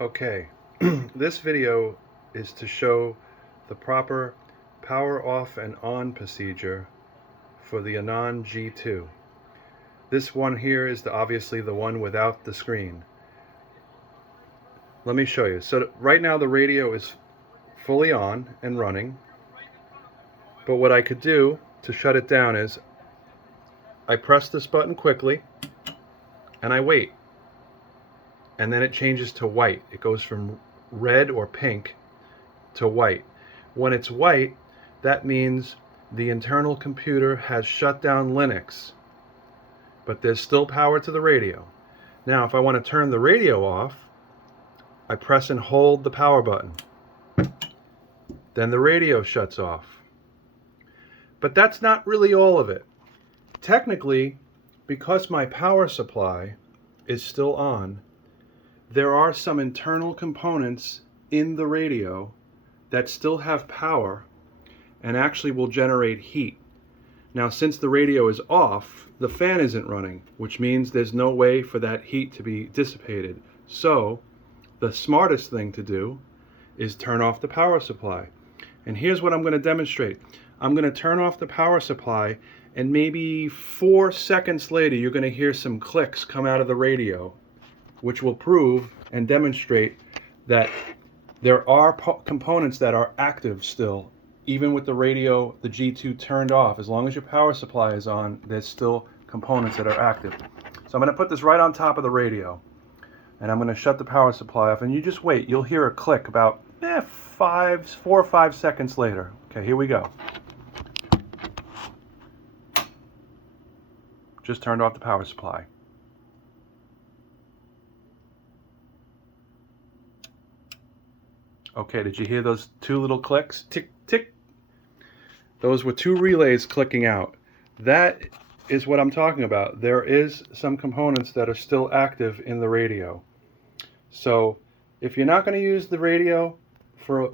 Okay, this video is to show the proper power off and on procedure for the ANAN G2. This one here is obviously the one without the screen. Let me show you. So right now the radio is fully on and running, but what I could do to shut it down is I press this button quickly and I wait, and then it changes to white. It goes from red or pink to white. When it's white, that means the internal computer has shut down Linux, but there's still power to the radio. Now, if I want to turn the radio off, I press and hold the power button. Then the radio shuts off. But that's not really all of it. Technically, because my power supply is still on, there are some internal components in the radio that still have power and actually will generate heat. Now, since the radio is off, the fan isn't running, which means there's no way for that heat to be dissipated. So the smartest thing to do is turn off the power supply. And here's what I'm going to demonstrate. I'm going to turn off the power supply, and maybe 4 seconds later you're going to hear some clicks come out of the radio, which will prove and demonstrate that there are components that are active still. Even with the radio, the G2 turned off, as long as your power supply is on, there's still components that are active. So I'm going to put this right on top of the radio, and I'm going to shut the power supply off, and you just wait. You'll hear a click about 4 or 5 seconds later. Okay, here we go. Just turned off the power supply. Okay, did you hear those 2 little clicks? Tick, tick. Those were 2 relays clicking out. That is what I'm talking about. There is some components that are still active in the radio. So if you're not going to use the radio,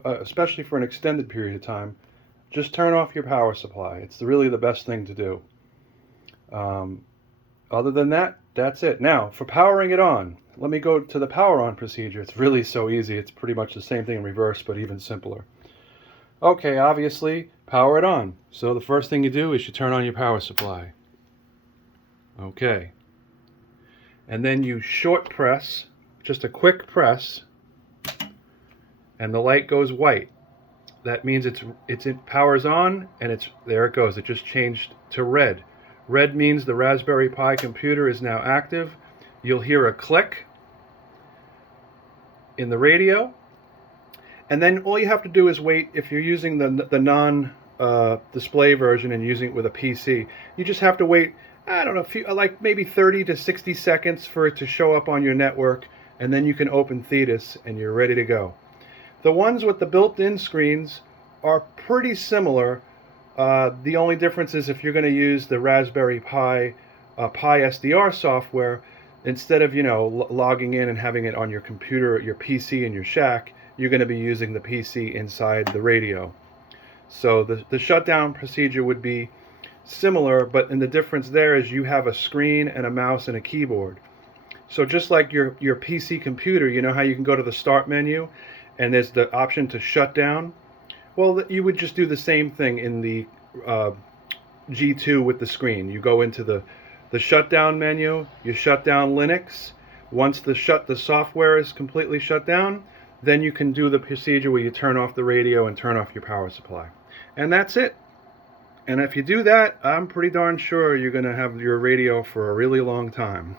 especially for an extended period of time, just turn off your power supply. It's really the best thing to do. Other than that, that's it. Now, for powering it on, let me go to the power on procedure. It's really so easy. It's pretty much the same thing in reverse, but even simpler. Okay, obviously, power it on. So the first thing you do is you turn on your power supply. Okay. And then you short press, just a quick press, and the light goes white. That means it powers on, and there it goes. It just changed to red. Red means the Raspberry Pi computer is now active. You'll hear a click in the radio, and then all you have to do is wait. If you're using the non-display version and using it with a PC, you just have to wait, I don't know, like maybe 30 to 60 seconds for it to show up on your network, and then you can open Thetis and you're ready to go. The ones with the built-in screens are pretty similar. The only difference is if you're going to use the Raspberry Pi Pi SDR software, instead of logging in and having it on your computer, your PC in your shack, you're going to be using the PC inside the radio. So the shutdown procedure would be similar, but the difference there is you have a screen and a mouse and a keyboard. So just like your PC computer, you know how you can go to the start menu and there's the option to shut down? Well, you would just do the same thing in the G2 with the screen. You go into the shutdown menu, you shut down Linux. Once the software is completely shut down, then you can do the procedure where you turn off the radio and turn off your power supply. And that's it. And if you do that, I'm pretty darn sure you're going to have your radio for a really long time.